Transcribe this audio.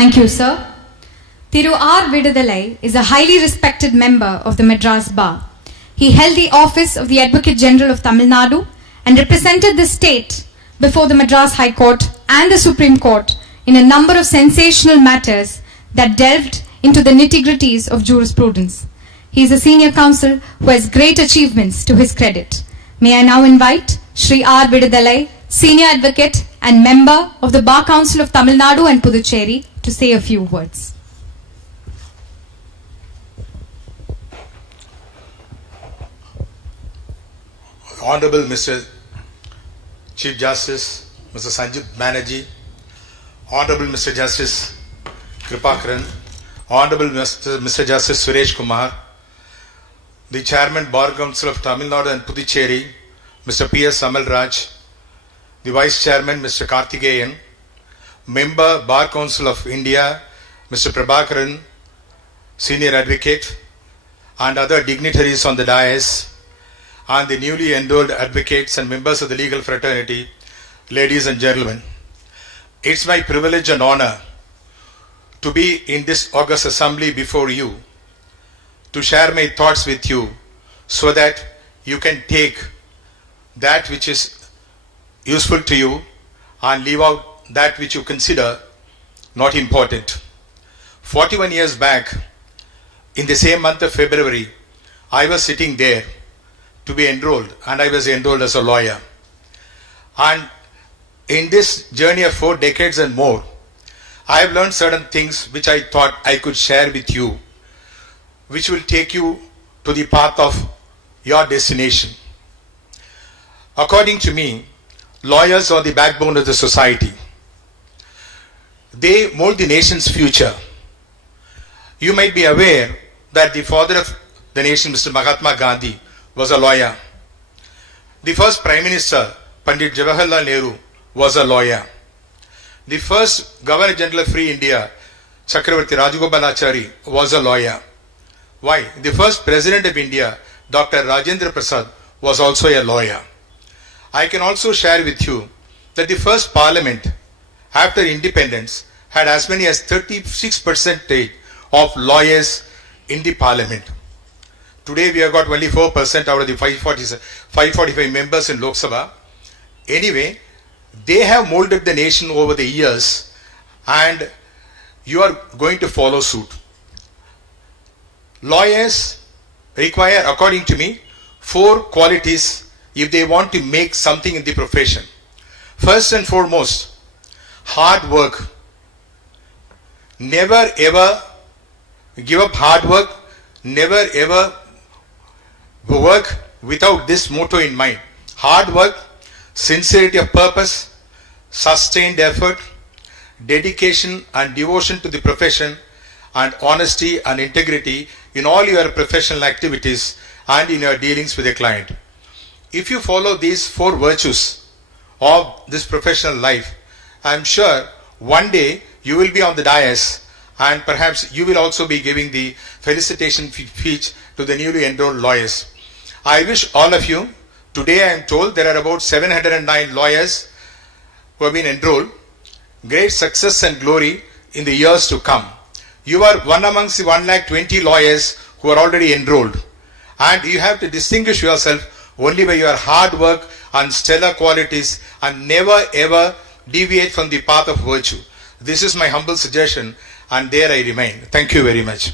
Thank you, sir. Thiru R. Vidudalai is a highly respected member of the Madras Bar. He held the office of the Advocate General of Tamil Nadu and represented the state before the Madras High Court and the Supreme Court in a number of sensational matters that delved into the nitty-gritties of jurisprudence. He is a senior counsel who has great achievements to his credit. May I now invite Shri R. Vidudalai, Senior Advocate and member of the Bar Council of Tamil Nadu and Puducherry, to say a few words. Honorable Mr. Chief Justice, Mr. Sanjib Banerjee, Honorable Mr. Justice Kripakaran, Honorable Mr. Justice Suresh Kumar, the Chairman Bar Council of Tamil Nadu and Puducherry, Mr. P.S. Amal Raj, the Vice Chairman, Mr. Karthikeyan, Member Bar Council of India, Mr. Prabhakaran, Senior Advocate, and other dignitaries on the dais, and the newly enrolled advocates and members of the legal fraternity, ladies and gentlemen. It's my privilege and honor to be in this august assembly before you, to share my thoughts with you so that you can take that which is useful to you and leave out that which you consider not important. 41 years back, in the same month of February, I was sitting there to be enrolled, and I was enrolled as a lawyer. And in this journey of 4 decades and more, I have learned certain things which I thought I could share with you, which will take you to the path of your destination. According to me, lawyers are the backbone of the society. They mold the nation's future. You might be aware that the father of the nation, Mr. Mahatma Gandhi, was a lawyer. The first Prime Minister, Pandit Jawaharlal Nehru, was a lawyer. The first Governor General of Free India, Chakravarti Rajagopalachari, was a lawyer. Why? The first President of India, Dr. Rajendra Prasad, was also a lawyer. I can also share with you that the first Parliament after independence had as many as 36% of lawyers in the Parliament. Today we have got only 4% out of the 545 members in Lok Sabha. Anyway, they have molded the nation over the years, and you are going to follow suit. Lawyers require, according to me, 4 qualities if they want to make something in the profession. First and foremost, hard work. Never ever give up hard work. Never ever work without this motto in mind. Hard work, sincerity of purpose, sustained effort, dedication and devotion to the profession, and honesty and integrity in all your professional activities and in your dealings with a client. If you follow these 4 virtues of this professional life, I am sure one day you will be on the dais, and perhaps you will also be giving the felicitation speech to the newly enrolled lawyers. I wish all of you, today I am told there are about 709 lawyers who have been enrolled, great success and glory in the years to come. You are one amongst the 120,000 lawyers who are already enrolled, and you have to distinguish yourself only by your hard work and stellar qualities, and never ever deviate from the path of virtue. This is my humble suggestion, and there I remain. Thank you very much.